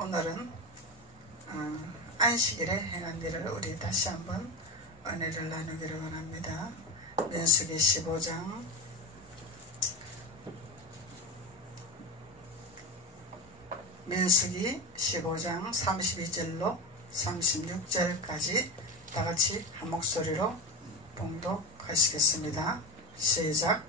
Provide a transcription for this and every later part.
오늘은 안식일에 행한 일을 우리 다시 한번 은혜를 나누기를 원합니다. 민수기 15장 민수기 15장 32절로 36절까지 다같이 한 목소리로 봉독하시겠습니다. 시작.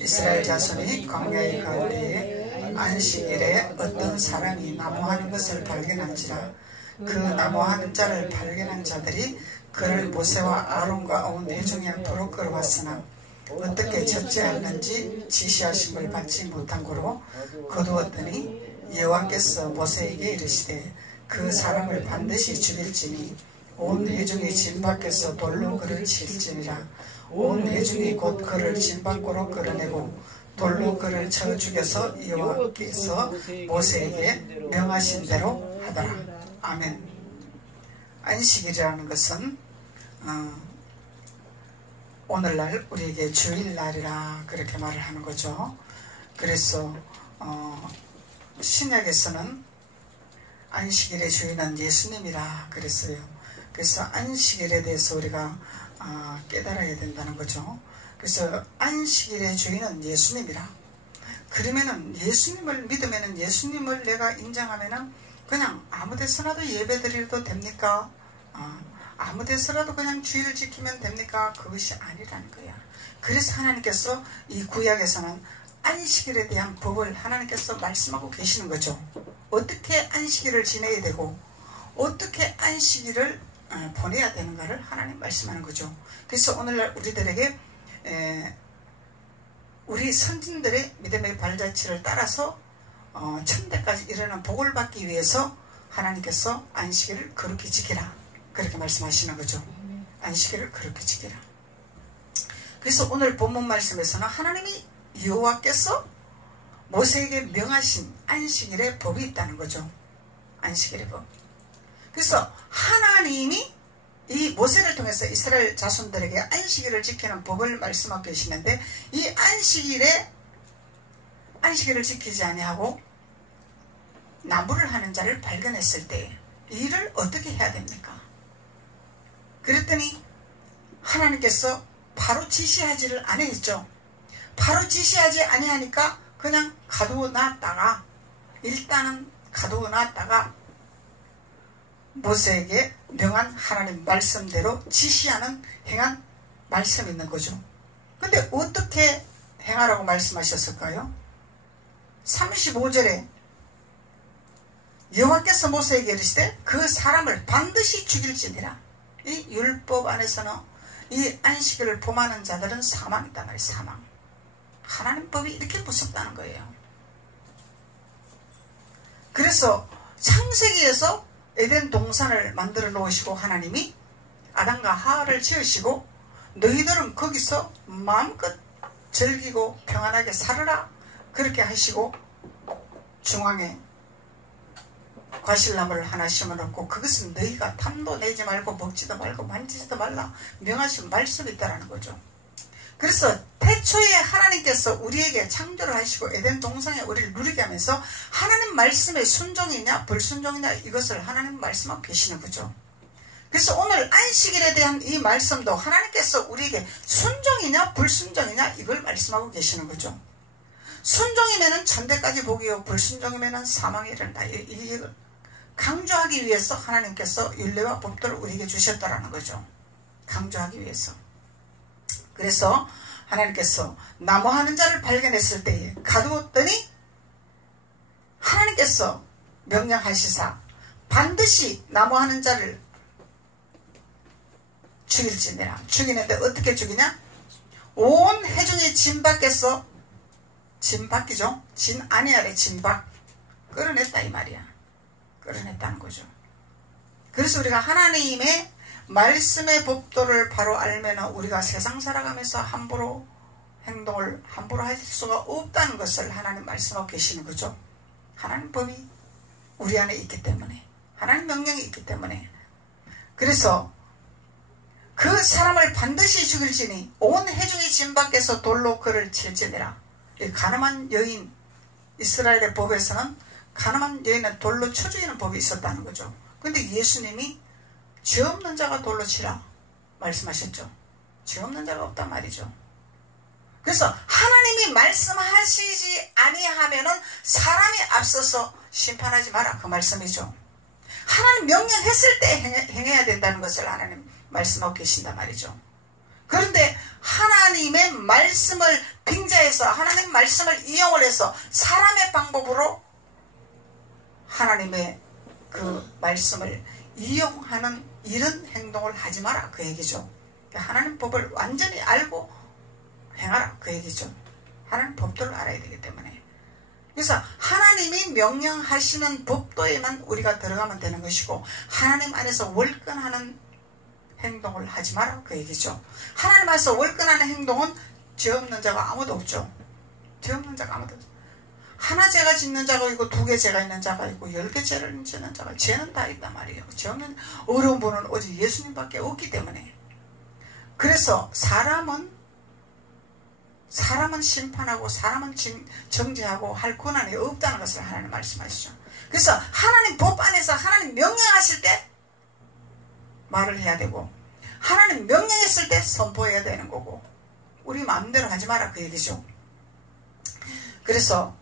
이스라엘 자손이 광야의 가운데에 안식일에 어떤 사람이 나무하는 것을 발견한지라. 그 나무하는 자를 발견한 자들이 그를 모세와 아론과 온 회중이 앞으로 끌어왔으나 어떻게 처치하는지 지시하심을 받지 못한 고로 거두었더니 여호와께서 모세에게 이르시되 그 사람을 반드시 죽일지니 온 회중이 진 밖에서 돌로 그를 칠지니라. 온 회중이 곧 그를 진 밖으로 끌어내고 돌로 그를 쳐 죽여서 여호와께서 모세에게 명하신 대로 하더라. 아멘. 안식일이라는 것은 오늘날 우리에게 주일날이라 그렇게 말을 하는 거죠. 그래서 신약에서는 안식일의 주인은 예수님이라 그랬어요. 그래서 안식일에 대해서 우리가 깨달아야 된다는 거죠. 그래서 안식일의 주인은 예수님이라. 그러면은 예수님을 믿으면은 예수님을 내가 인정하면은 그냥 아무 데서라도 예배 드려도 됩니까? 아무 데서라도 그냥 주일을 지키면 됩니까? 그것이 아니라는 거야. 그래서 하나님께서 이 구약에서는 안식일에 대한 법을 하나님께서 말씀하고 계시는 거죠. 어떻게 안식일을 지내야 되고 어떻게 안식일을 보내야 되는가를 하나님 말씀하는 거죠. 그래서 오늘날 우리들에게 우리 선진들의 믿음의 발자취를 따라서 천대까지 이르는 복을 받기 위해서 하나님께서 안식일을 그렇게 지키라 그렇게 말씀하시는 거죠. 안식일을 그렇게 지키라. 그래서 오늘 본문 말씀에서는 하나님이 여호와께서 모세에게 명하신 안식일의 법이 있다는 거죠. 안식일의 법. 그래서 하나님이 이 모세를 통해서 이스라엘 자손들에게 안식일을 지키는 법을 말씀하고 계시는데 이 안식일을 지키지 아니하고 나무를 하는 자를 발견했을 때 일을 어떻게 해야 됩니까? 그랬더니 하나님께서 바로 지시하지를 아니했죠. 바로 지시하지 아니하니까 그냥 가두어 놨다가 일단은 가두어 놨다가 모세에게 명한 하나님 말씀대로 지시하는 행한 말씀이 있는 거죠. 근데 어떻게 행하라고 말씀하셨을까요? 35절에 여호와께서 모세에게 이르시되 그 사람을 반드시 죽일지니라. 이 율법 안에서는 이 안식일을 범하는 자들은 사망이다 말이에요. 사망. 하나님 법이 이렇게 무섭다는 거예요. 그래서 창세기에서 에덴 동산을 만들어 놓으시고 하나님이 아담과 하와를 지으시고 너희들은 거기서 마음껏 즐기고 평안하게 살아라 그렇게 하시고 중앙에 과실나무를 하나 심어놓고 그것은 너희가 탐도 내지 말고 먹지도 말고 만지지도 말라 명하신 말씀이 있다라는 거죠. 그래서 태초에 하나님께서 우리에게 창조를 하시고 에덴 동산에 우리를 누리게 하면서 하나님 말씀에 순종이냐 불순종이냐 이것을 하나님 말씀하고 계시는 거죠. 그래서 오늘 안식일에 대한 이 말씀도 하나님께서 우리에게 순종이냐 불순종이냐 이걸 말씀하고 계시는 거죠. 순종이면은 천대까지 복이요 불순종이면은 사망이 이른다. 이걸 강조하기 위해서 하나님께서 율례와 법도를 우리에게 주셨다라는 거죠. 강조하기 위해서. 그래서 하나님께서 나무하는 자를 발견했을 때에 가두었더니 하나님께서 명령하시사 반드시 나무하는 자를 죽일지니라. 죽이는데 어떻게 죽이냐? 온 회중이 진 밖에서 진 밖이죠. 진 안이 아래 진 밖 끌어냈다 이 말이야. 끌어냈다는 거죠. 그래서 우리가 하나님의 말씀의 법도를 바로 알면 우리가 세상 살아가면서 함부로 행동을 함부로 할 수가 없다는 것을 하나님 말씀하고 계시는 거죠. 하나님 법이 우리 안에 있기 때문에 하나님 명령이 있기 때문에 그래서 그 사람을 반드시 죽일지니 온 회중이 진 밖에서 돌로 그를 칠지니라. 이 가늠한 여인 이스라엘의 법에서는 가늠한 여인은 돌로 쳐 죽이는 법이 있었다는 거죠. 근데 예수님이 죄 없는 자가 돌로 치라 말씀하셨죠. 죄 없는 자가 없단 말이죠. 그래서 하나님이 말씀하시지 아니하면은 사람이 앞서서 심판하지 마라 그 말씀이죠. 하나님 명령했을 때 행해야 된다는 것을 하나님 말씀하고 계신단 말이죠. 그런데 하나님의 말씀을 빙자해서 하나님 말씀을 이용을 해서 사람의 방법으로 하나님의 그 말씀을 이용하는 이런 행동을 하지 마라 그 얘기죠. 하나님 법을 완전히 알고 행하라 그 얘기죠. 하나님 법도를 알아야 되기 때문에. 그래서 하나님이 명령하시는 법도에만 우리가 들어가면 되는 것이고 하나님 안에서 월권하는 행동을 하지 마라 그 얘기죠. 하나님 안에서 월권하는 행동은 죄 없는 자가 아무도 없죠. 죄 없는 자가 아무도 없죠. 하나 죄가 짓는 자가 있고 2개 죄가 있는 자가 있고 10개 죄를 짓는 자가 죄는 다 있단 말이에요. 죄 없는 어려운 분은 오직 예수님밖에 없기 때문에. 그래서 사람은 심판하고 사람은 정죄하고 할 권한이 없다는 것을 하나님 말씀하시죠. 그래서 하나님 법 안에서 하나님 명령하실 때 말을 해야 되고 하나님 명령했을 때 선포해야 되는 거고 우리 마음대로 하지 마라 그 얘기죠. 그래서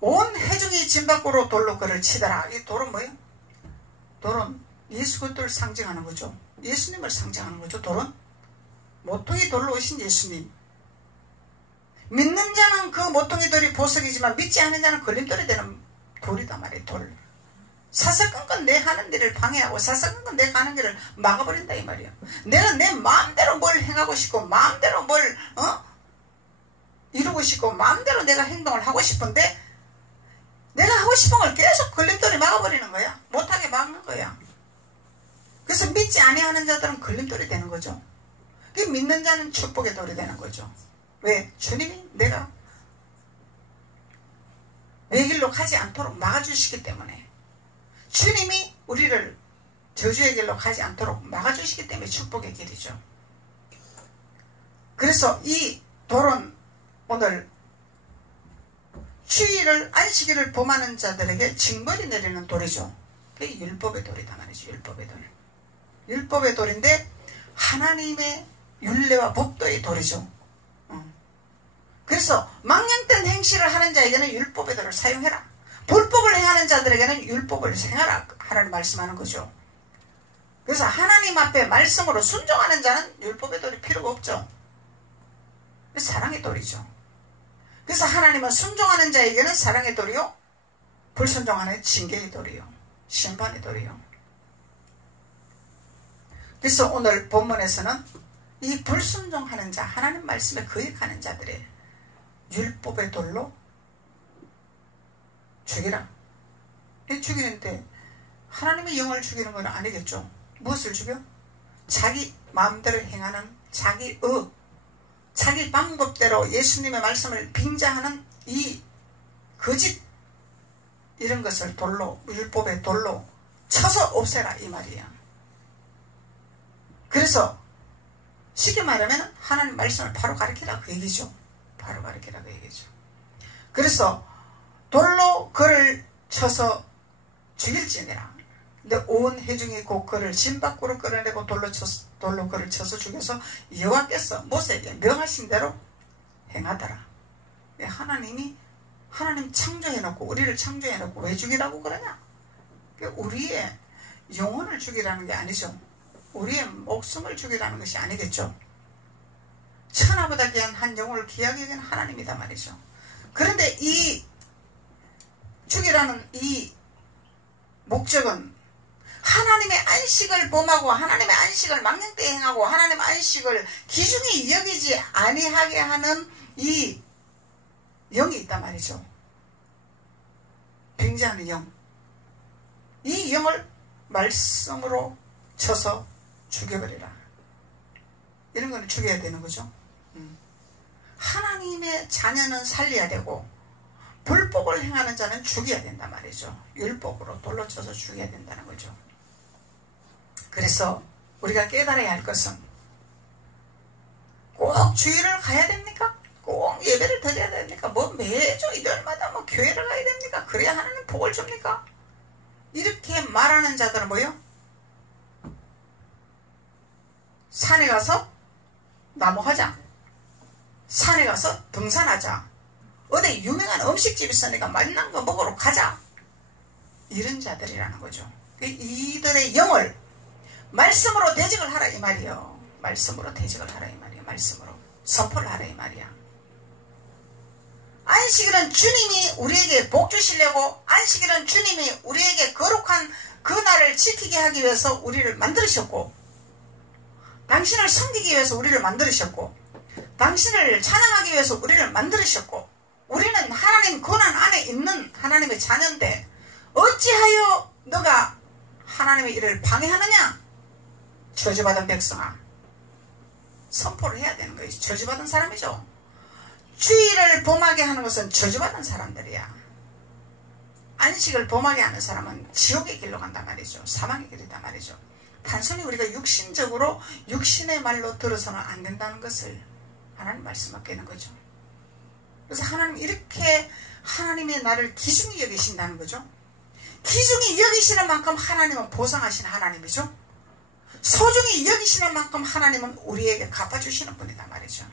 온 회중이 진 밖으로 돌로 그를 치더라. 이 돌은 뭐예요? 돌은 예수 그리스도를 상징하는 거죠. 예수님을 상징하는 거죠. 돌은 모퉁이 돌로 오신 예수님. 믿는 자는 그 모퉁이 돌이 보석이지만 믿지 않는 자는 걸림돌이 되는 돌이다 말이에요. 돌. 사사건건 내 하는 일을 방해하고 사사건건 내 가는 길을 막아버린다 이 말이에요. 내가 내 마음대로 뭘 행하고 싶고 마음대로 뭘 이루고 싶고 마음대로 내가 행동을 하고 싶은데 내가 하고 싶은 걸 계속 걸림돌이 막아버리는 거야. 못하게 막는 거야. 그래서 믿지 아니하는 자들은 걸림돌이 되는 거죠. 믿는 자는 축복의 돌이 되는 거죠. 왜? 주님이 내가 내 길로 가지 않도록 막아주시기 때문에 주님이 우리를 저주의 길로 가지 않도록 막아주시기 때문에 축복의 길이죠. 그래서 이 돌은 오늘 주일을 안식일을 범하는 자들에게 징벌이 내리는 돌이죠. 그게 율법의 돌이다 말이죠. 율법의 돌. 율법의 돌인데 하나님의 율례와 법도의 돌이죠. 그래서 망령된 행실을 하는 자에게는 율법의 돌을 사용해라. 불법을 행하는 자들에게는 율법을 행하라. 하나님 말씀하는 거죠. 그래서 하나님 앞에 말씀으로 순종하는 자는 율법의 돌이 필요가 없죠. 사랑의 돌이죠. 그래서 하나님은 순종하는 자에게는 사랑의 돌이요, 불순종하는 징계의 돌이요, 심판의 돌이요. 그래서 오늘 본문에서는 이 불순종하는 자, 하나님 말씀에 거역하는 자들의 율법의 돌로 죽이라. 죽이는데 하나님의 영을 죽이는 건 아니겠죠. 무엇을 죽여? 자기 마음대로 행하는 자기 방법대로 예수님의 말씀을 빙자하는 이 거짓 이런 것을 돌로, 율법의 돌로 쳐서 없애라 이 말이야. 그래서 쉽게 말하면 하나님 말씀을 바로 가르치라 그 얘기죠. 바로 가르치라 그 얘기죠. 그래서 돌로 그를 쳐서 죽일지니라. 근데 온 회중이 곧 그를 진 밖으로 끌어내고 돌로 그를 쳐서 죽여서 여호와께서 모세에게 명하신 대로 행하더라. 하나님 창조해놓고 우리를 창조해놓고 왜 죽이라고 그러냐? 우리의 영혼을 죽이라는 게 아니죠. 우리의 목숨을 죽이라는 것이 아니겠죠. 천하보다 귀한 한 영혼을 귀하게 여긴 하나님이다 말이죠. 그런데 이 죽이라는 이 목적은 하나님의 안식을 범하고 하나님의 안식을 망령되이 행하고 하나님의 안식을 기중히 여기지 아니하게 하는 이 영이 있단 말이죠. 빙자하는 영. 이 영을 말씀으로 쳐서 죽여버리라. 이런 거는 죽여야 되는 거죠. 하나님의 자녀는 살려야 되고 불법을 행하는 자는 죽여야 된단 말이죠. 율법으로 돌로 쳐서 죽여야 된다는 거죠. 그래서 우리가 깨달아야 할 것은 꼭 주일을 가야 됩니까? 꼭 예배를 드려야 됩니까? 뭐 매주 일요일마다 뭐 교회를 가야 됩니까? 그래야 하나님 복을 줍니까? 이렇게 말하는 자들은 뭐요? 산에 가서 나무하자, 산에 가서 등산하자, 어디 유명한 음식집 있으니까 맛난 거 먹으러 가자, 이런 자들이라는 거죠. 이들의 영을 말씀으로 대적을 하라 이 말이에요. 말씀으로 대적을 하라 이 말이에요. 말씀으로 선포를 하라 이 말이야. 안식일은 주님이 우리에게 복 주시려고, 안식일은 주님이 우리에게 거룩한 그 날을 지키게 하기 위해서 우리를 만들으셨고, 당신을 섬기기 위해서 우리를 만들으셨고, 당신을 찬양하기 위해서 우리를 만들으셨고, 우리는 하나님 권한 안에 있는 하나님의 자녀인데 어찌하여 너가 하나님의 일을 방해하느냐? 저주받은 백성아, 선포를 해야 되는 거예요. 저주받은 사람이죠. 주의를 범하게 하는 것은 저주받은 사람들이야. 안식을 범하게 하는 사람은 지옥의 길로 간단 말이죠. 사망의 길이단 말이죠. 단순히 우리가 육신적으로 육신의 말로 들어서는 안 된다는 것을 하나님 말씀하고 있는 거죠. 그래서 하나님 이렇게 하나님의 나를 귀중히 여기신다는 거죠. 귀중히 여기시는 만큼 하나님은 보상하시는 하나님이죠. 소중히 여기시는 만큼 하나님은 우리에게 갚아주시는 분이단 말이죠.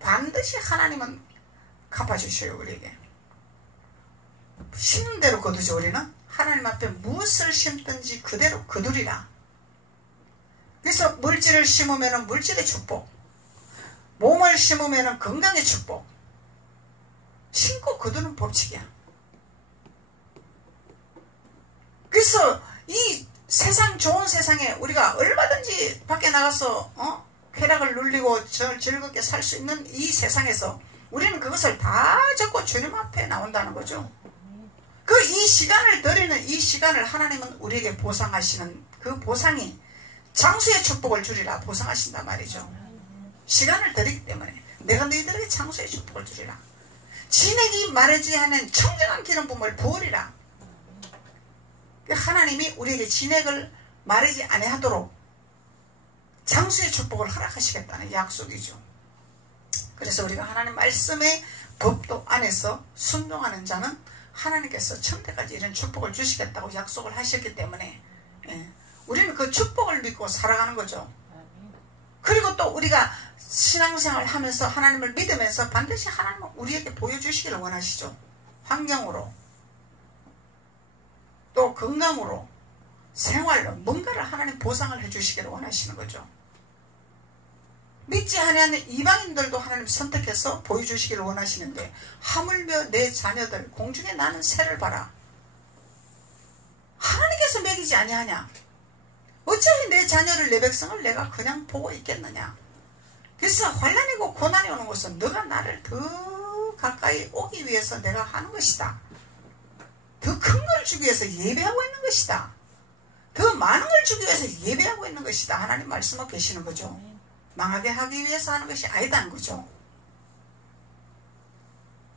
반드시 하나님은 갚아주셔요. 우리에게 심는 대로 거두죠. 우리는 하나님 앞에 무엇을 심든지 그대로 거두리라. 그래서 물질을 심으면 물질의 축복, 몸을 심으면 건강의 축복, 심고 거두는 법칙이야. 그래서 이 세상, 좋은 세상에 우리가 얼마든지 밖에 나가서 쾌락을 누리고 즐겁게 살 수 있는 이 세상에서 우리는 그것을 다 접고 주님 앞에 나온다는 거죠. 그 이 시간을 드리는 이 시간을 하나님은 우리에게 보상하시는 그 보상이 장수의 축복을 주리라 보상하신단 말이죠. 시간을 드리기 때문에 내가 너희들에게 장수의 축복을 주리라. 진액이 마르지 않은 청정한 기름 부음을 부으리라. 하나님이 우리에게 진액을 마르지 아니하도록 장수의 축복을 허락하시겠다는 약속이죠. 그래서 우리가 하나님 말씀의 법도 안에서 순종하는 자는 하나님께서 천대까지 이런 축복을 주시겠다고 약속을 하셨기 때문에 우리는 그 축복을 믿고 살아가는 거죠. 그리고 또 우리가 신앙생활을 하면서 하나님을 믿으면서 반드시 하나님은 우리에게 보여주시기를 원하시죠. 환경으로 또 건강으로 생활로 뭔가를 하나님 보상을 해주시기를 원하시는 거죠. 믿지 않는 이방인들도 하나님 선택해서 보여주시기를 원하시는데 하물며 내 자녀들 공중에 나는 새를 봐라. 하나님께서 먹이지 아니하냐? 어차피 내 자녀를 내 백성을 내가 그냥 보고 있겠느냐? 그래서 환난이고 고난이 오는 것은 너가 나를 더 가까이 오기 위해서 내가 하는 것이다. 더 큰 걸 주기 위해서 예배하고 있는 것이다. 더 많은 걸 주기 위해서 예배하고 있는 것이다. 하나님 말씀하고 계시는 거죠. 망하게 하기 위해서 하는 것이 아니다는 거죠.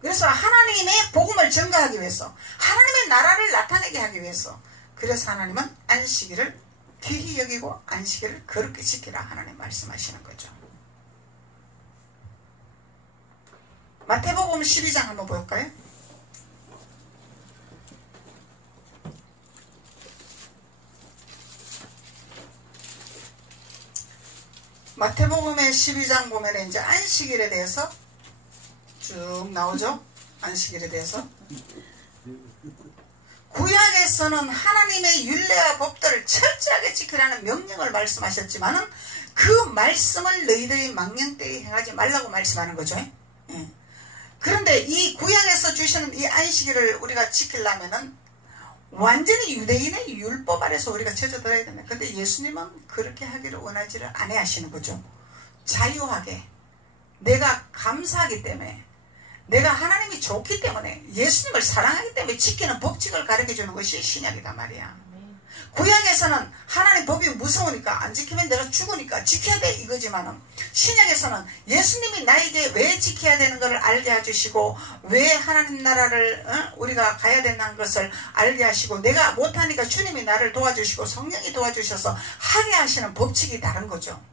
그래서 하나님의 복음을 증거하기 위해서, 하나님의 나라를 나타내게 하기 위해서, 그래서 하나님은 안식일을 귀히 여기고 안식일을 거룩히 지키라 하나님 말씀하시는 거죠. 마태복음 12장 한번 볼까요? 마태복음의 12장 보면 이제 안식일에 대해서 쭉 나오죠. 안식일에 대해서. 구약에서는 하나님의 율례와 법들을 철저하게 지키라는 명령을 말씀하셨지만은 그 말씀을 너희들이 망령되이 행하지 말라고 말씀하는 거죠. 그런데 이 구약에서 주시는 이 안식일을 우리가 지키려면은 완전히 유대인의 율법 아래서 우리가 젖어들어야 됩니다. 근데 예수님은 그렇게 하기를 원하지를 아니하시는 거죠. 자유하게 내가 감사하기 때문에, 내가 하나님이 좋기 때문에, 예수님을 사랑하기 때문에 지키는 법칙을 가르쳐주는 것이 신약이단 말이야. 구약에서는 하나님 법이 무서우니까 안 지키면 내가 죽으니까 지켜야 돼 이거지만은, 신약에서는 예수님이 나에게 왜 지켜야 되는 것을 알게 해주시고, 왜 하나님 나라를 우리가 가야 된다는 것을 알게 하시고, 내가 못하니까 주님이 나를 도와주시고 성령이 도와주셔서 하게 하시는 법칙이 다른 거죠.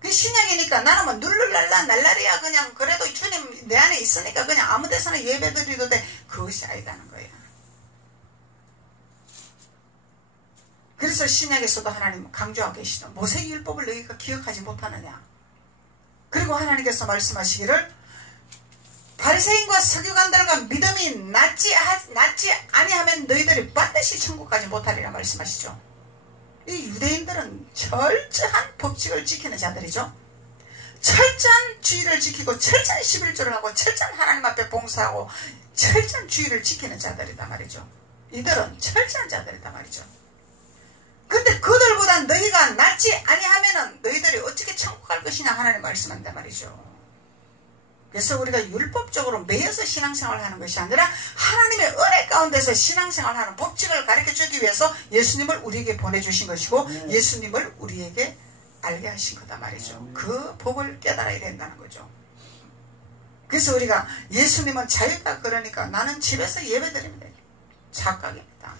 그 신약이니까 나는 뭐 눌룰랄라 날라리야 그냥 그래도 주님 내 안에 있으니까 그냥 아무 데서나 예배드려도 돼. 그것이 아니다는 거예요. 그래서 신약에서도 하나님 강조하고 계시죠. 모세의 율법을 너희가 기억하지 못하느냐. 그리고 하나님께서 말씀하시기를 바리새인과 서기관들과 믿음이 낮지 아니하면 너희들이 반드시 천국까지 못하리라 말씀하시죠. 이 유대인들은 철저한 법칙을 지키는 자들이죠. 철저한 주의를 지키고 철저한 11조를 하고 철저한 하나님 앞에 봉사하고 철저한 주의를 지키는 자들이다 말이죠. 이들은 철저한 자들이다 말이죠. 근데 그들보다 너희가 낫지 아니하면은 너희들이 어떻게 천국 갈 것이냐 하나님 말씀한단 말이죠. 그래서 우리가 율법적으로 매여서 신앙생활을 하는 것이 아니라 하나님의 은혜 가운데서 신앙생활을 하는 법칙을 가르쳐주기 위해서 예수님을 우리에게 보내주신 것이고 예수님을 우리에게 알게 하신 거다 말이죠. 그 법을 깨달아야 된다는 거죠. 그래서 우리가 예수님은 자유다 그러니까 나는 집에서 예배드립니다. 착각입니다.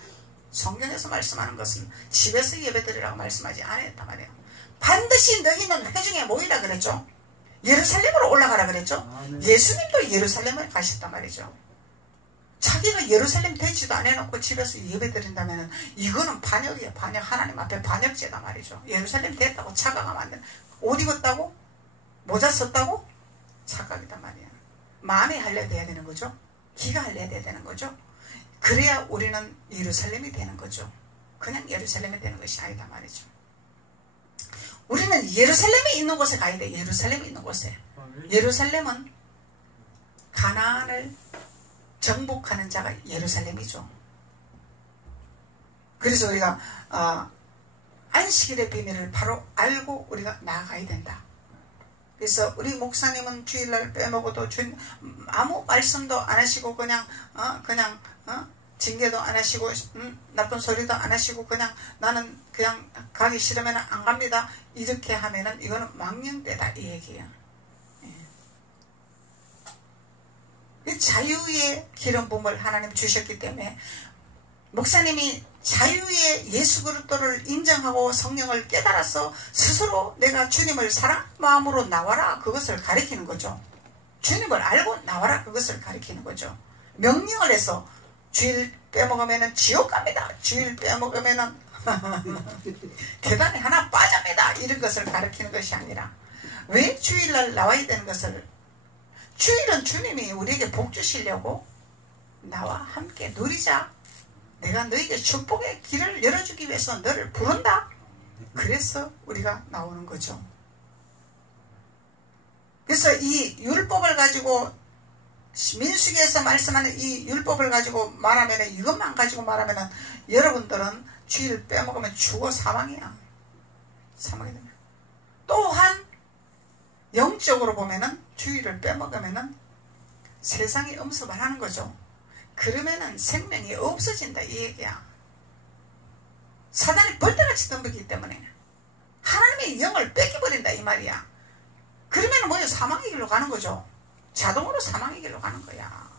성경에서 말씀하는 것은 집에서 예배드리라고 말씀하지 않았단 말이에요. 반드시 너희는 회중에 모이라 그랬죠. 예루살렘으로 올라가라 그랬죠. 예수님도 예루살렘에 가셨단 말이죠. 자기가 예루살렘 되지도 않아놓고 집에서 예배드린다면 이거는 반역이에요. 반역. 하나님 앞에 반역죄다 말이죠. 예루살렘 됐다고 착각하면 안 돼. 옷 입었다고? 모자 썼다고? 착각이다 말이야. 마음이 할례돼야 되는 거죠. 기가 할례돼야 되는 거죠. 그래야 우리는 예루살렘이 되는 거죠. 그냥 예루살렘이 되는 것이 아니다 말이죠. 우리는 예루살렘이 있는 곳에 가야 돼. 예루살렘이 있는 곳에. 예루살렘은 가나안을 정복하는 자가 예루살렘이죠. 그래서 우리가 안식일의 비밀을 바로 알고 우리가 나아가야 된다. 그래서 우리 목사님은 주일날 빼먹어도 아무 말씀도 안 하시고 그냥 징계도 안 하시고 나쁜 소리도 안 하시고 그냥 나는 그냥 가기 싫으면 안 갑니다. 이렇게 하면은 이거는 망령되다 이 얘기예요. 예. 자유의 기름 부음을 하나님 주셨기 때문에 목사님이 자유의 예수 그리스도를 인정하고 성령을 깨달아서 스스로 내가 주님을 사랑 마음으로 나와라 그것을 가리키는 거죠. 주님을 알고 나와라 그것을 가리키는 거죠. 명령을 해서 주일 빼먹으면 지옥 갑니다. 주일 빼먹으면 계단에 하나 빠집니다. 이런 것을 가리키는 것이 아니라 왜 주일날 나와야 되는 것을 주일은 주님이 우리에게 복 주시려고 나와 함께 누리자. 내가 너에게 축복의 길을 열어주기 위해서 너를 부른다. 그래서 우리가 나오는 거죠. 그래서 이 율법을 가지고 민수기에서 말씀하는 이 율법을 가지고 말하면 이것만 가지고 말하면 여러분들은 주일 빼먹으면 죽어 사망이야. 사망이 됩니다. 또한 영적으로 보면은 주일을 빼먹으면은 세상이 음습을 하는 거죠. 그러면은 생명이 없어진다 이 얘기야. 사단이 벌떼같이 덤비기 때문에 하나님의 영을 뺏겨버린다 이 말이야. 그러면은 뭐예요? 사망의 길로 가는 거죠. 자동으로 사망의 길로 가는 거야.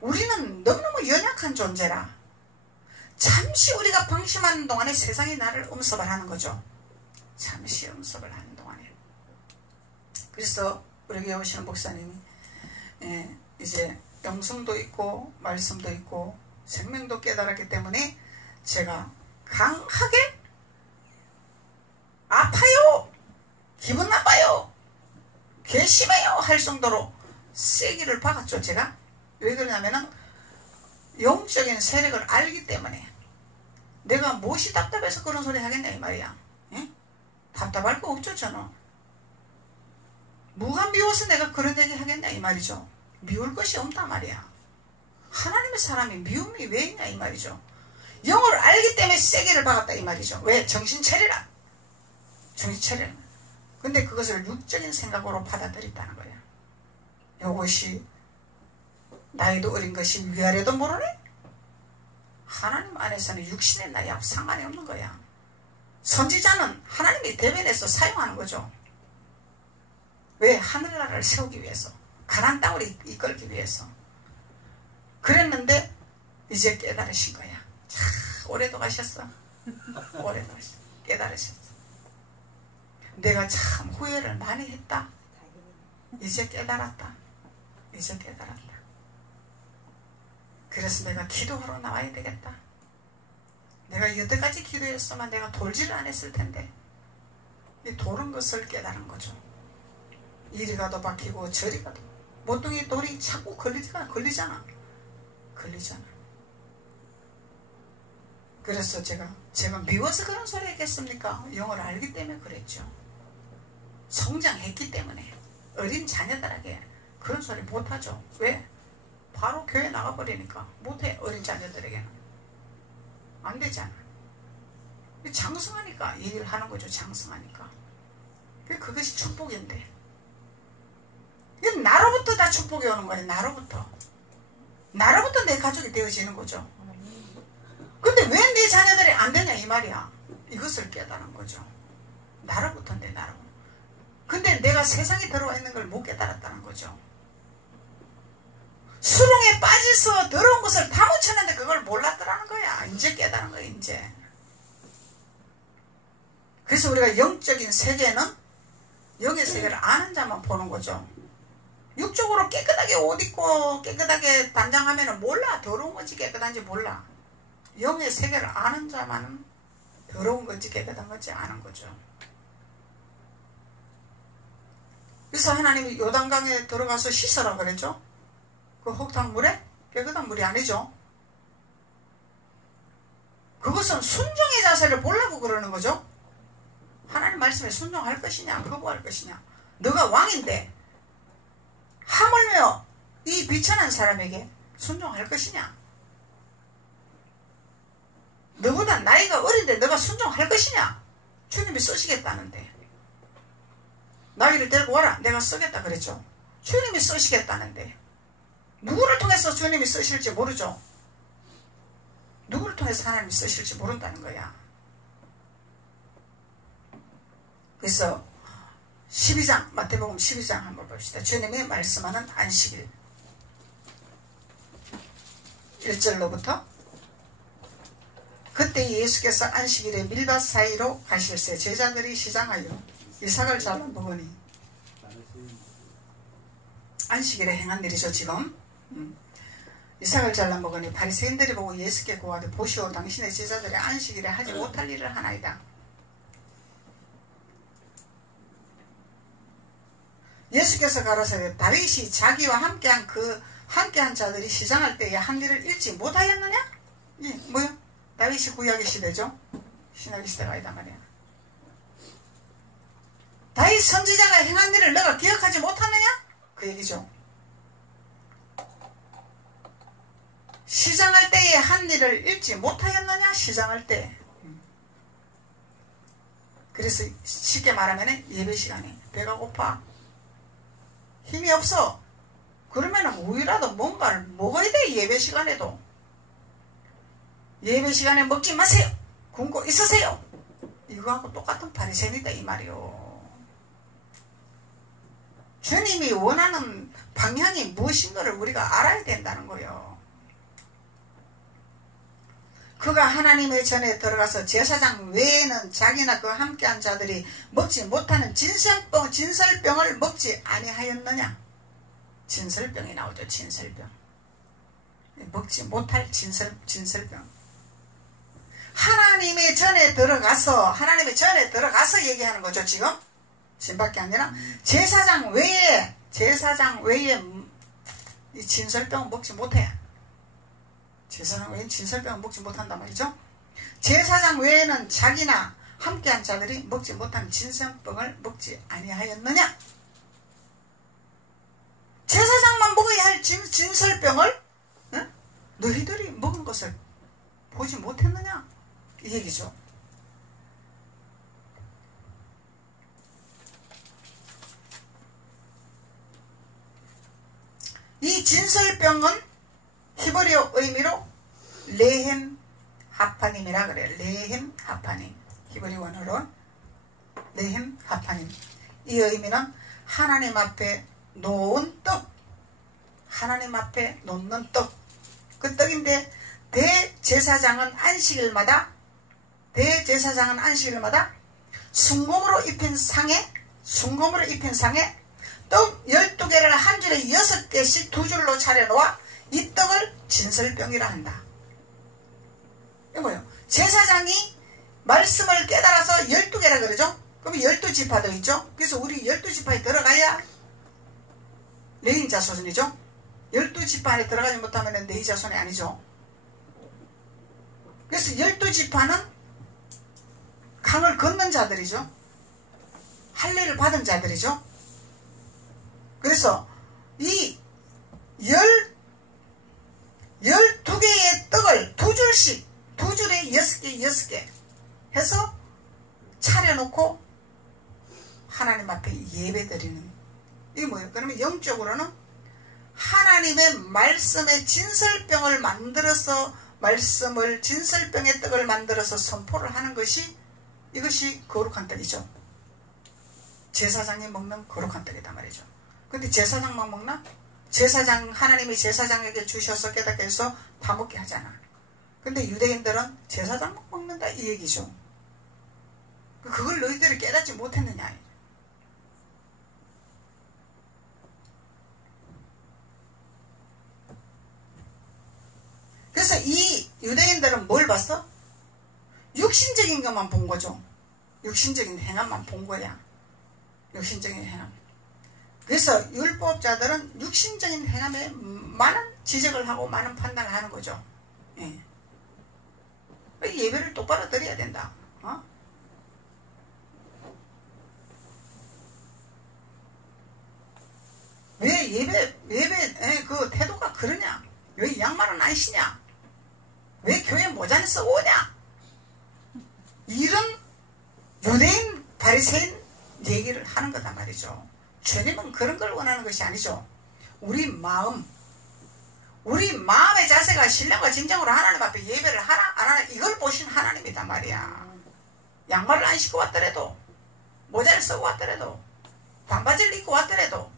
우리는 너무너무 연약한 존재라 잠시 우리가 방심하는 동안에 세상이 나를 음습을 하는 거죠. 잠시 음습을 하는 동안에. 그래서 우리 교회 오시는 목사님이 이제 영성도 있고 말씀도 있고 생명도 깨달았기 때문에 제가 강하게 아파요, 기분 나빠요, 괘씸해요 할 정도로 세기를 박았죠. 제가 왜 그러냐면은 영적인 세력을 알기 때문에. 내가 무엇이 답답해서 그런 소리 하겠냐 이 말이야. 예? 답답할 거 없죠. 저는 뭐가 미워서 내가 그런 얘기 하겠냐 이 말이죠. 미울 것이 없단 말이야. 하나님의 사람이 미움이 왜 있냐 이 말이죠. 영을 알기 때문에 세기를 박았다 이 말이죠. 왜? 정신 차리라. 정신 차리라. 근데 그것을 육적인 생각으로 받아들였다는 거야. 이것이 나이도 어린 것이 위아래도 모르네. 하나님 안에서는 육신의 나이와 상관이 없는 거야. 선지자는 하나님이 대변해서 사용하는 거죠. 왜? 하늘나라를 세우기 위해서, 가나안 땅을 이끌기 위해서. 그랬는데 이제 깨달으신 거야. 자, 올해도 가셨어. 오래도 깨달으셨어. 내가 참 후회를 많이 했다. 이제 깨달았다. 이제 깨달았다. 그래서 내가 기도하러 나와야 되겠다. 내가 여태까지 기도했으면 내가 돌지를 안 했을 텐데 이 도른 것을 깨달은 거죠. 이리 가도 박히고 저리 가도 모퉁이 돌이 자꾸 걸리잖아. 그래서 제가 미워서 그런 소리 했겠습니까? 영어를 알기 때문에 그랬죠. 성장했기 때문에. 어린 자녀들에게 그런 소리 못하죠. 왜? 바로 교회 나가버리니까 못해. 어린 자녀들에게는 안 되잖아. 장성하니까 얘기를 하는 거죠. 장성하니까. 그것이 축복인데 나로부터 다 축복이 오는 거예요. 나로부터 내 가족이 되어지는 거죠. 근데 왜 내 자녀들이 안 되냐 이 말이야. 이것을 깨달은 거죠. 나로부터. 근데 내가 세상에 들어와 있는 걸 못 깨달았다는 거죠. 수렁에 빠져서 더러운 것을 다 묻혔는데 그걸 몰랐더라는 거야. 이제 깨달은 거야. 이제. 그래서 우리가 영적인 세계는 영의 세계를 아는 자만 보는 거죠. 육적으로 깨끗하게 옷 입고 깨끗하게 단장하면 몰라. 더러운 건지 깨끗한지 몰라. 영의 세계를 아는 자만은 더러운 건지 깨끗한 건지 아는 거죠. 그래서 하나님이 요단강에 들어가서 씻으라 그랬죠. 그 혹탕물에 깨끗한 물이 아니죠. 그것은 순종의 자세를 보려고 그러는 거죠. 하나님 말씀에 순종할 것이냐 거부할 것이냐. 너가 왕인데 하물며 이 비천한 사람에게 순종할 것이냐. 너보다 나이가 어린데 너가 순종할 것이냐. 주님이 쓰시겠다는데. 나귀를 데리고 와라. 내가 쓰겠다 그랬죠. 주님이 쓰시겠다는데. 누구를 통해서 주님이 쓰실지 모르죠. 누구를 통해서 하나님이 쓰실지 모른다는 거야. 그래서 12장 마태복음 12장 한번 봅시다. 주님이 말씀하는 안식일 1절로부터 그때 예수께서 안식일에 밀밭 사이로 가실새 제자들이 시장하여 이삭을 잘라 먹으니 안식일에 행한 일이죠. 지금 이삭을 잘라 먹으니 바리새인들이 보고 예수께 고하되 보시오 당신의 제자들이 안식일에 하지 못할 일을 하나이다. 예수께서 가라사대 다윗이 자기와 함께한 자들이 시장할 때에 한 일을 잃지 못하였느냐? 뭐요? 다윗이 구약의 시대죠. 신약의 시대가 아니다 말이야. 다윗 선지자가 행한 일을 너가 기억하지 못하느냐? 그 얘기죠. 시장할 때에 한 일을 잃지 못하였느냐? 시장할 때. 그래서 쉽게 말하면 예배 시간에 배가 고파. 힘이 없어. 그러면 우유라도 뭔가를 먹어야 돼. 예배 시간에도. 예배 시간에 먹지 마세요. 굶고 있으세요. 이거하고 똑같은 바리새인이다 이 말이요. 주님이 원하는 방향이 무엇인가를 우리가 알아야 된다는 거예요. 그가 하나님의 전에 들어가서 제사장 외에는 자기나 그 함께한 자들이 먹지 못하는 진설병을 먹지 아니하였느냐. 진설병이 나오죠. 진설병. 먹지 못할 진설병. 하나님의 전에 들어가서 얘기하는 거죠. 지금 신밖에 아니라 제사장 외에 이 진설병은 먹지 못해. 제사장 외에는 진설병은 먹지 못한단 말이죠. 제사장 외에는 자기나 함께한 자들이 먹지 못하는 진설병을 먹지 아니하였느냐. 제사장만 먹어야 할 진설병을 너희들이 먹은 것을 보지 못했느냐 이 얘기죠. 이 진설병은 히브리어 의미로 레헴 하파님이라 그래요. 레헴 하파님. 히브리 원어로 레헴 하파님. 이 의미는 하나님 앞에 놓은 떡. 하나님 앞에 놓는 떡. 그 떡인데 대제사장은 안식일마다 대제사장은 안식일마다 순금으로 입힌 상에 떡 12개를 한 줄에 6개씩 두 줄로 차려놓아 이 떡을 진설병이라 한다. 이게 뭐예요? 제사장이 말씀을 깨달아서 12개라 그러죠? 그럼 12지파도 있죠? 그래서 우리 12지파에 들어가야 레위 자손이죠? 12지파 안에 들어가지 못하면 레위 자손이 아니죠. 그래서 12지파는 강을 건넌 자들이죠. 할례를 받은 자들이죠. 그래서 이 12개의 떡을 두 줄씩, 두 줄에 6개 해서 차려놓고 하나님 앞에 예배드리는, 이게 뭐예요? 그러면 영적으로는 하나님의 말씀의 진설병을 만들어서, 진설병의 떡을 만들어서 선포를 하는 것이, 이것이 거룩한 떡이죠. 제사장이 먹는 거룩한 떡이단 말이죠. 근데 제사장만 먹나? 하나님이 제사장에게 주셔서 깨닫게 해서 다 먹게 하잖아. 근데 유대인들은 제사장만 먹는다 이 얘기죠. 그걸 너희들이 깨닫지 못했느냐. 그래서 이 유대인들은 뭘 봤어? 육신적인 것만 본 거죠. 육신적인 행함만 본 거야. 육신적인 행함. 그래서 율법자들은 육신적인 행함에 많은 지적을 하고 많은 판단을 하는 거죠. 예. 예배를 똑바로 드려야 된다. 왜 예배 그 태도가 그러냐? 왜 양말은 안 신냐? 왜 교회 모자는 쓰고 오냐? 이런 유대인 바리새인 얘기를 하는 거단 말이죠. 주님은 그런 걸 원하는 것이 아니죠. 우리 마음의 자세가 신령과 진정으로 하나님 앞에 예배를 하나 안 하나 이걸 보신 하나님이단 말이야. 양말을 안 신고 왔더라도, 모자를 쓰고 왔더라도, 반바지를 입고 왔더라도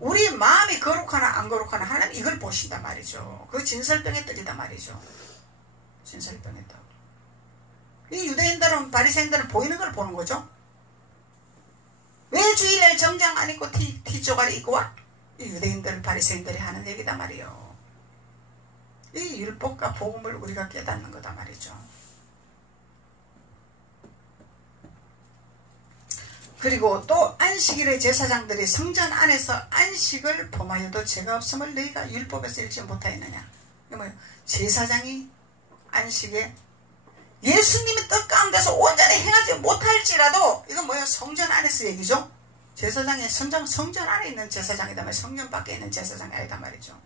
우리 마음이 거룩하나 안 거룩하나 하나님 이걸 보신단 말이죠. 그 진설병의 떡이단 말이죠. 진설병의 떡. 이 유대인들은, 바리새인들은 보이는 걸 보는 거죠. 왜 주일날 정장 안 입고 티 쪼가리 입고 와? 이 유대인들, 바리새인들이 하는 얘기단 말이에요. 이 율법과 복음을 우리가 깨닫는 거단 말이죠. 그리고 또 안식일의 제사장들이 성전 안에서 안식을 범하여도 죄가 없음을 너희가 율법에서 읽지 못하였느냐. 이게 뭐예요? 제사장이 안식에 예수님의 뜻 가운데서 온전히 행하지 못할지라도, 이건 뭐예요? 성전 안에서 얘기죠. 제사장이 성전 안에 있는 제사장이다 말이죠. 성전 밖에 있는 제사장이 아니다 말이죠.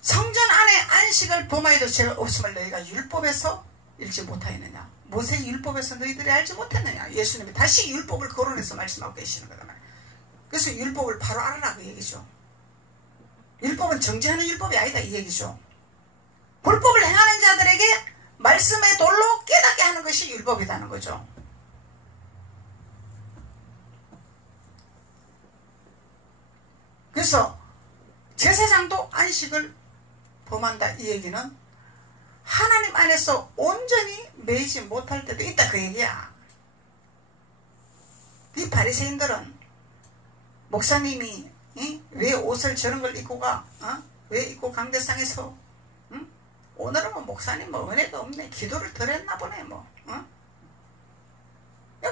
성전 안에 안식을 범하여도 죄가 없음을 너희가 율법에서 읽지 못하였느냐. 모세의 율법에서 너희들이 알지 못했느냐. 예수님이 다시 율법을 거론해서 말씀하고 계시는 거다 말이에요. 그래서 율법을 바로 알아라 그 얘기죠. 율법은 정죄하는 율법이 아니다 이 얘기죠. 불법을 행하는 자들에게 말씀의 돌로 깨닫게 하는 것이 율법이라는 거죠. 그래서 제사장도 안식을 범한다 이 얘기는 하나님 안에서 온전히 매이지 못할 때도 있다 그 얘기야. 이 바리새인들은 목사님이 왜 옷을 저런 걸 입고 가? 왜 입고 강대상에서? 오늘은 뭐 목사님 뭐 은혜가 없네. 기도를 덜 했나 보네 뭐.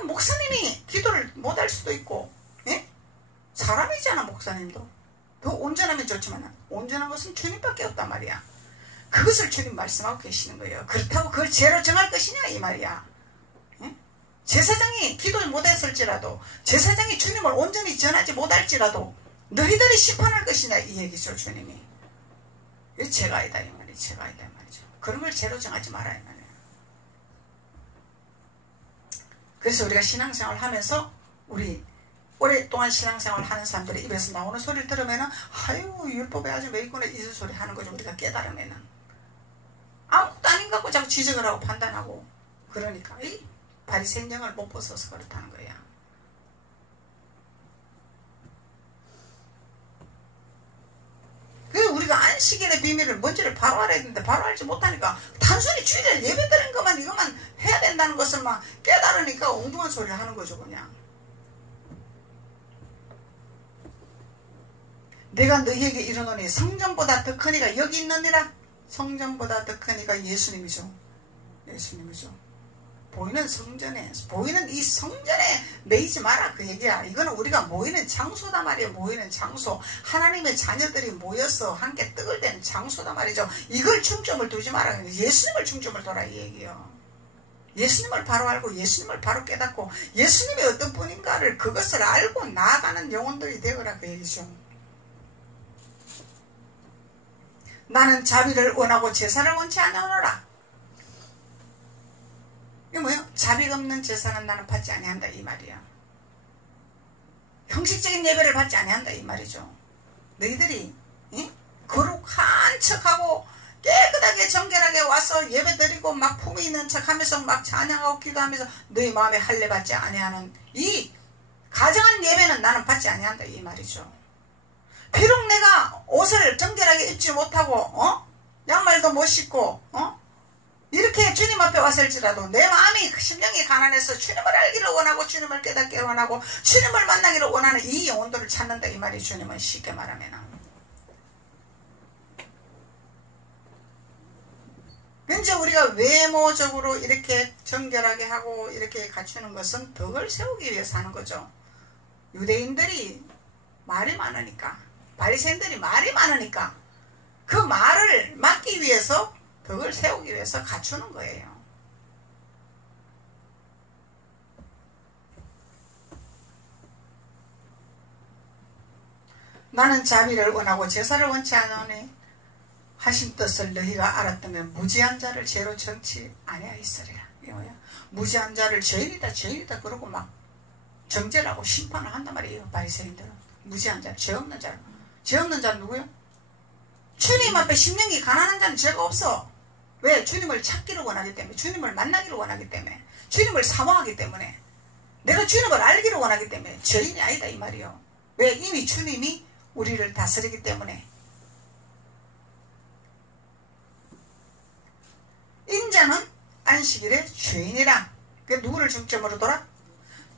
목사님이 기도를 못 할 수도 있고, 사람이잖아 목사님도. 더 온전하면 좋지만 온전한 것은 주님밖에 없단 말이야. 그것을 주님 말씀하고 계시는 거예요. 그렇다고 그걸 죄로 정할 것이냐 이 말이야. 제사장이 기도를 못했을지라도, 제사장이 주님을 온전히 전하지 못할지라도 너희들이 심판할 것이냐 이 얘기죠. 주님이. 이게 죄가 아니다 이 말이야. 죄가 아니다 이 말이죠. 그런 걸 죄로 정하지 마라 이 말이야. 그래서 우리가 신앙생활을 하면서, 우리 오랫동안 신앙생활을 하는 사람들의 입에서 나오는 소리를 들으면은 아유 율법에 아주 매이구나 이 소리 하는 거죠. 우리가 깨달으면은 아무것도 아닌 것 같고 자꾸 지적을 하고 판단하고, 그러니까 이 바리새인 영을 못 벗어서 그렇다는 거야. 그래서 우리가 안식일의 비밀을 뭔지를 바로 알아야 되는데 바로 알지 못하니까 단순히 주일에 예배 드린 것만 이것만 해야 된다는 것을 막 깨달으니까 엉뚱한 소리를 하는 거죠. 그냥 내가 너희에게 이르노니 성전보다 더 큰 이가 여기 있느니라. 성전보다 더 큰 이가 예수님이죠. 예수님이죠. 보이는 성전에, 보이는 이 성전에 매이지 마라 그 얘기야. 이거는 우리가 모이는 장소다 말이에요. 모이는 장소. 하나님의 자녀들이 모여서 함께 떡을 대는 장소다 말이죠. 이걸 중점을 두지 마라. 예수님을 중점을 둬라 이 얘기예요. 예수님을 바로 알고 예수님을 바로 깨닫고 예수님이 어떤 분인가를 그것을 알고 나아가는 영혼들이 되어라 그 얘기죠. 나는 자비를 원하고 제사를 원치 않으노라. 이게 뭐예요? 자비가 없는 제사는 나는 받지 아니한다 이 말이야. 형식적인 예배를 받지 아니한다 이 말이죠. 너희들이 거룩한 척하고 깨끗하게 정결하게 와서 예배 드리고 막 품위 있는 척하면서 막 찬양하고 기도하면서 너희 마음에 할례 받지 아니하는 이 가정한 예배는 나는 받지 아니한다 이 말이죠. 비록 내가 옷을 정결하게 입지 못하고 양말도 못 신고 이렇게 주님 앞에 왔을지라도 내 마음이 심령이 가난해서 주님을 알기를 원하고 주님을 깨닫기를 원하고 주님을 만나기를 원하는 이 영혼들을 찾는다 이 말이 주님은 쉽게 말하면. 현재 우리가 외모적으로 이렇게 정결하게 하고 이렇게 갖추는 것은 덕을 세우기 위해서 하는 거죠. 유대인들이 말이 많으니까, 바리새인들이 말이 많으니까 그 말을 막기 위해서 덕을 세우기 위해서 갖추는 거예요. 나는 자비를 원하고 제사를 원치 않으니 하신 뜻을 너희가 알았다면 무지한 자를 죄로 정치 아니하였으리라. 무지한 자를 죄인이다 죄인이다 그러고 막 정죄하고 심판을 한단 말이에요. 바리새인들은 무지한 자, 죄 없는 자. 죄 없는 자는 누구요? 주님 앞에 심령이 가난한 자는 죄가 없어. 왜? 주님을 찾기를 원하기 때문에, 주님을 만나기를 원하기 때문에, 주님을 사모하기 때문에, 내가 주님을 알기를 원하기 때문에 죄인이 아니다 이 말이요. 왜? 이미 주님이 우리를 다스리기 때문에. 인자는 안식일에 죄인이라. 그 누구를 중점으로 둬라?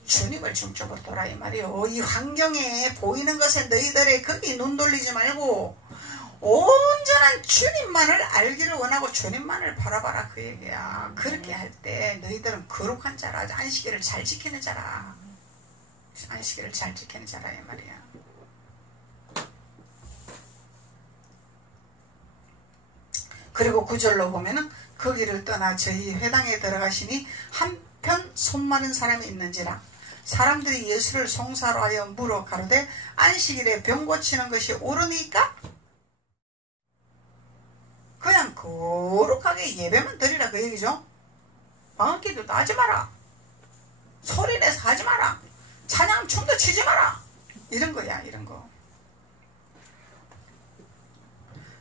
주님을 중점으로 둬라 이 말이요. 이 환경에 보이는 것에 너희들의 거기 눈 돌리지 말고 온전한 주님만을 알기를 원하고 주님만을 바라봐라 그 얘기야. 그렇게 할 때 너희들은 거룩한 자라. 안식일을 잘 지키는 자라. 안식일을 잘 지키는 자라 이 말이야. 그리고 9절로 보면은 거기를 떠나 저희 회당에 들어가시니 한편 손 마른 사람이 있는지라. 사람들이 예수를 송사로 하여 물어 가로되 안식일에 병 고치는 것이 옳으니까? 그냥 거룩하게 예배만 드리라 그 얘기죠. 방언기도도 하지 마라. 소리내서 하지 마라. 찬양 춤도 추지 마라. 이런 거야 이런 거.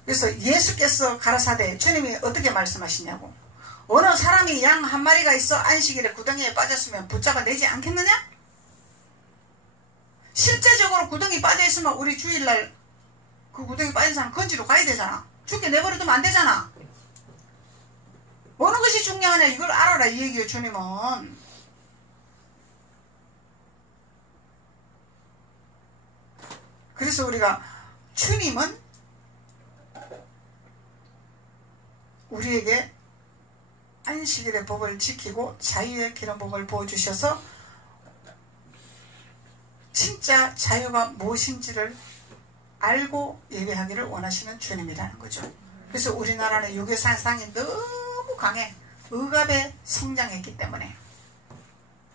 그래서 예수께서 가라사대 주님이 어떻게 말씀하시냐고. 어느 사람이 양 한 마리가 있어 안식일에 구덩이에 빠졌으면 붙잡아 내지 않겠느냐? 실제적으로 구덩이 빠져있으면 우리 주일날 그 구덩이 빠진 사람 건지러 가야 되잖아. 죽게 내버려두면 안 되잖아. 어느 것이 중요하냐 이걸 알아라 이 얘기예요 주님은. 그래서 우리가 주님은 우리에게 안식일의 법을 지키고 자유의 기름 법을 보여주셔서 진짜 자유가 무엇인지를 알고 예배하기를 원하시는 주님이라는 거죠. 그래서 우리나라는 유교사상이 너무 강해. 억압에 성장했기 때문에.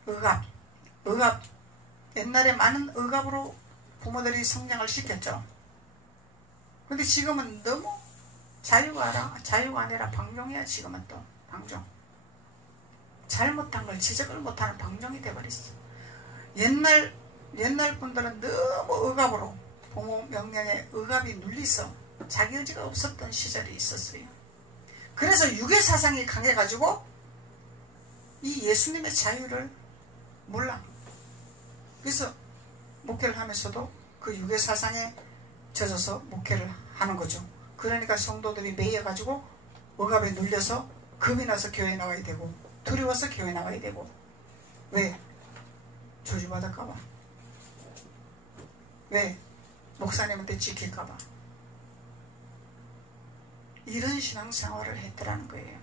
억압. 옛날에 많은 억압으로 부모들이 성장을 시켰죠. 근데 지금은 너무 자유가 아니라 방종이야. 지금은 또 방종. 잘못한 걸 지적을 못하는 방종이 돼버렸어. 옛날 분들은 너무 억압으로 부모 명령에 억압이 눌리서 자기 의지가 없었던 시절이 있었어요. 그래서 유괴사상이 강해가지고 이 예수님의 자유를 몰라. 그래서 목회를 하면서도 그 유괴사상에 젖어서 목회를 하는 거죠. 그러니까 성도들이 매여가지고 억압에 눌려서 겁이 나서 교회 나와야 되고 두려워서 교회 나와야 되고. 왜? 저주받을까봐. 왜? 목사님한테 찍힐까봐. 이런 신앙생활을 했더라는 거예요.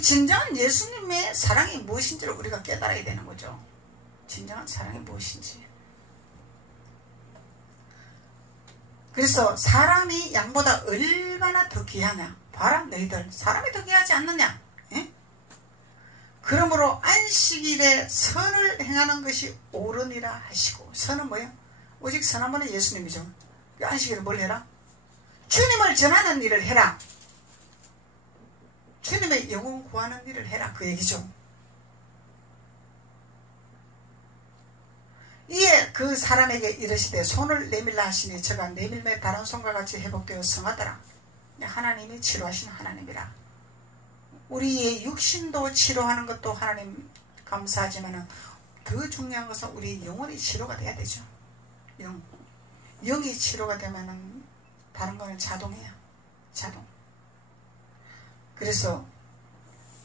진정한 예수님의 사랑이 무엇인지를 우리가 깨달아야 되는 거죠. 진정한 사랑이 무엇인지. 그래서 사람이 양보다 얼마나 더 귀하냐. 봐라 너희들 사람이 더 귀하지 않느냐. 예? 그러므로 안식일에 선을 행하는 것이 옳으니라 하시고. 선은 뭐예요? 오직 선한 분은 예수님이죠. 안식일에 뭘 해라? 주님을 전하는 일을 해라. 주님의 영혼 구하는 일을 해라. 그 얘기죠. 이에 그 사람에게 이르시되 손을 내밀라 하시니 저가 내밀매 다른 손과 같이 회복되어 성하더라. 하나님이 치료하신 하나님이라. 우리의 육신도 치료하는 것도 하나님 감사하지만 더 중요한 것은 우리 영혼이 치료가 돼야 되죠. 영이 치료가 되면 다른 거는 자동이야. 자동. 그래서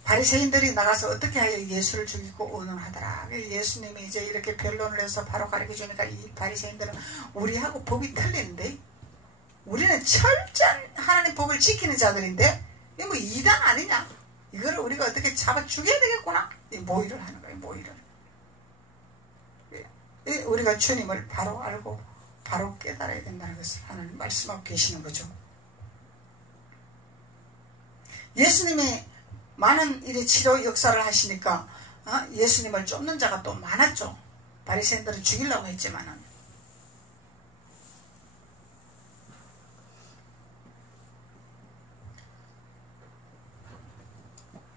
바리새인들이 나가서 어떻게 하여 예수를 죽이고 의논하더라. 예수님이 이제 이렇게 변론을 해서 바로 가르쳐주니까 이 바리새인들은 우리하고 법이 틀리는데, 우리는 철저한 하나님 법을 지키는 자들인데 이게 뭐 이단 아니냐. 이거를 우리가 어떻게 잡아 죽여야 되겠구나. 이 모의를 하는 거예요. 모의를. 우리가 주님을 바로 알고 바로 깨달아야 된다는 것을 하나님 말씀하고 계시는 거죠. 예수님이 많은 일의 치료 역사를 하시니까 예수님을 쫓는 자가 또 많았죠. 바리새인들은 죽이려고 했지만은.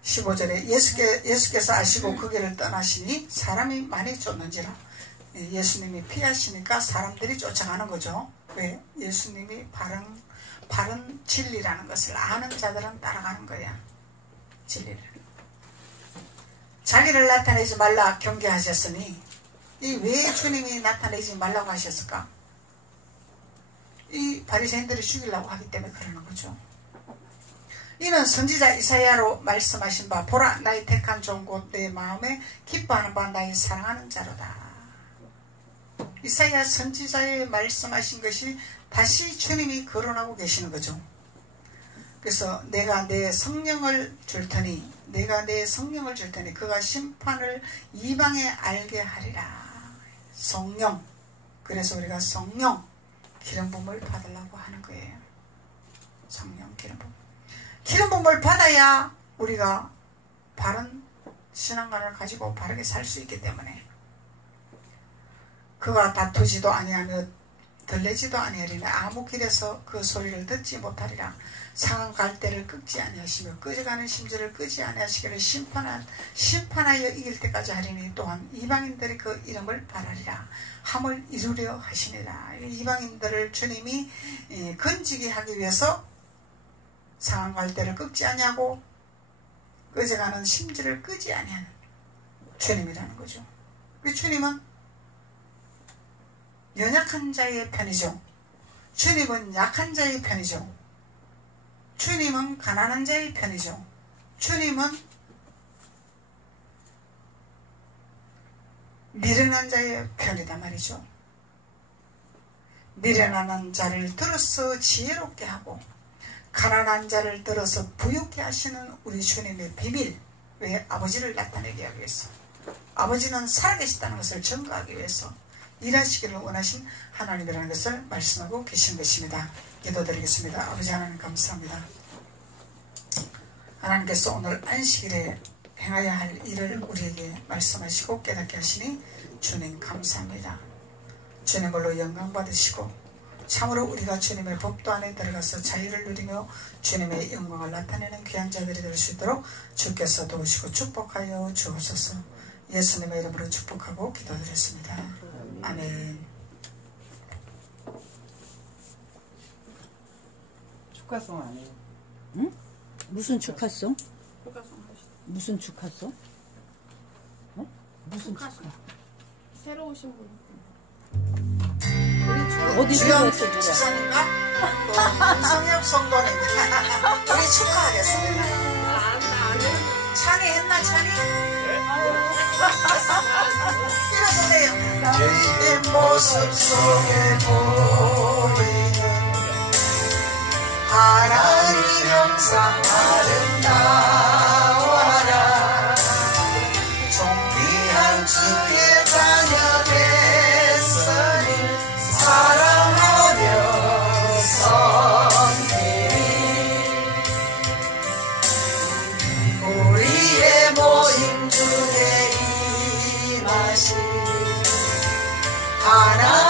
15절에 예수께서 아시고 그 길을 떠나시니 사람이 많이 쫓는지라. 예수님이 피하시니까 사람들이 쫓아가는 거죠. 왜? 예수님이 바른 진리라는 것을 아는 자들은 따라가는 거야. 진리를. 자기를 나타내지 말라 경계하셨으니, 왜 주님이 나타내지 말라고 하셨을까? 이 바리새인들이 죽이려고 하기 때문에 그러는 거죠. 이는 선지자 이사야로 말씀하신 바 보라 나의 택한 종 곧 내 마음에 기뻐하는 바 나의 사랑하는 자로다. 이사야 선지자의 말씀하신 것이 다시 주님이 거론하고 계시는 거죠. 그래서 내가 내 성령을 줄 테니 그가 심판을 이방에 알게 하리라. 성령. 그래서 우리가 성령 기름 부음을 받으려고 하는 거예요. 성령 기름 부음. 기름 부음을 받아야 우리가 바른 신앙관을 가지고 바르게 살 수 있기 때문에. 그가 다투지도 아니하며 들레지도 아니하리니 아무 길에서 그 소리를 듣지 못하리라. 상한 갈대를 끄지 아니하시며 꺼져가는 심지를 끄지 아니하시기를 심판하여 이길 때까지 하리니 또한 이방인들이 그 이름을 바라리라. 함을 이루려 하시니라. 이방인들을 주님이 건지게 하기 위해서 상한 갈대를 끄지 아니하고 꺼져가는 심지를 끄지 아니하는 주님이라는 거죠. 그 주님은 연약한 자의 편이죠. 주님은 약한 자의 편이죠. 주님은 가난한 자의 편이죠. 주님은 미련한 자의 편이다 말이죠. 미련한 자를 들어서 지혜롭게 하고 가난한 자를 들어서 부유케 하시는 우리 주님의 비밀. 왜? 아버지를 나타내게 하기 위해서. 아버지는 살아계시다는 것을 증거하기 위해서 일하시기를 원하신 하나님이라는 것을 말씀하고 계신 것입니다. 기도드리겠습니다. 아버지 하나님 감사합니다. 하나님께서 오늘 안식일에 행해야 할 일을 우리에게 말씀하시고 깨닫게 하시니 주님 감사합니다. 주님으로 영광 받으시고 참으로 우리가 주님의 법도 안에 들어가서 자유를 누리며 주님의 영광을 나타내는 귀한 자들이 될 수 있도록 주께서 도우시고 축복하여 주옵소서. 예수님의 이름으로 축복하고 기도드렸습니다. 아멘. 축하송 아니에요? 응? 무슨 축하송? 축하송 하시죠. 무슨 축하송? 무슨 축하? 새로 오신 분. 어디서 주영 왔어, 누가? 집사님과 김성엽 성도님 우리 축하하겠습니다. 찬이 했나 찬이? 일어서세요. 개인의 모습 속에 보이는 하나님 형상 아름다워라. 존귀한 주의 자녀 됐으니 사랑하며 섬기리. 우리의 모임 중에 임하신 하나님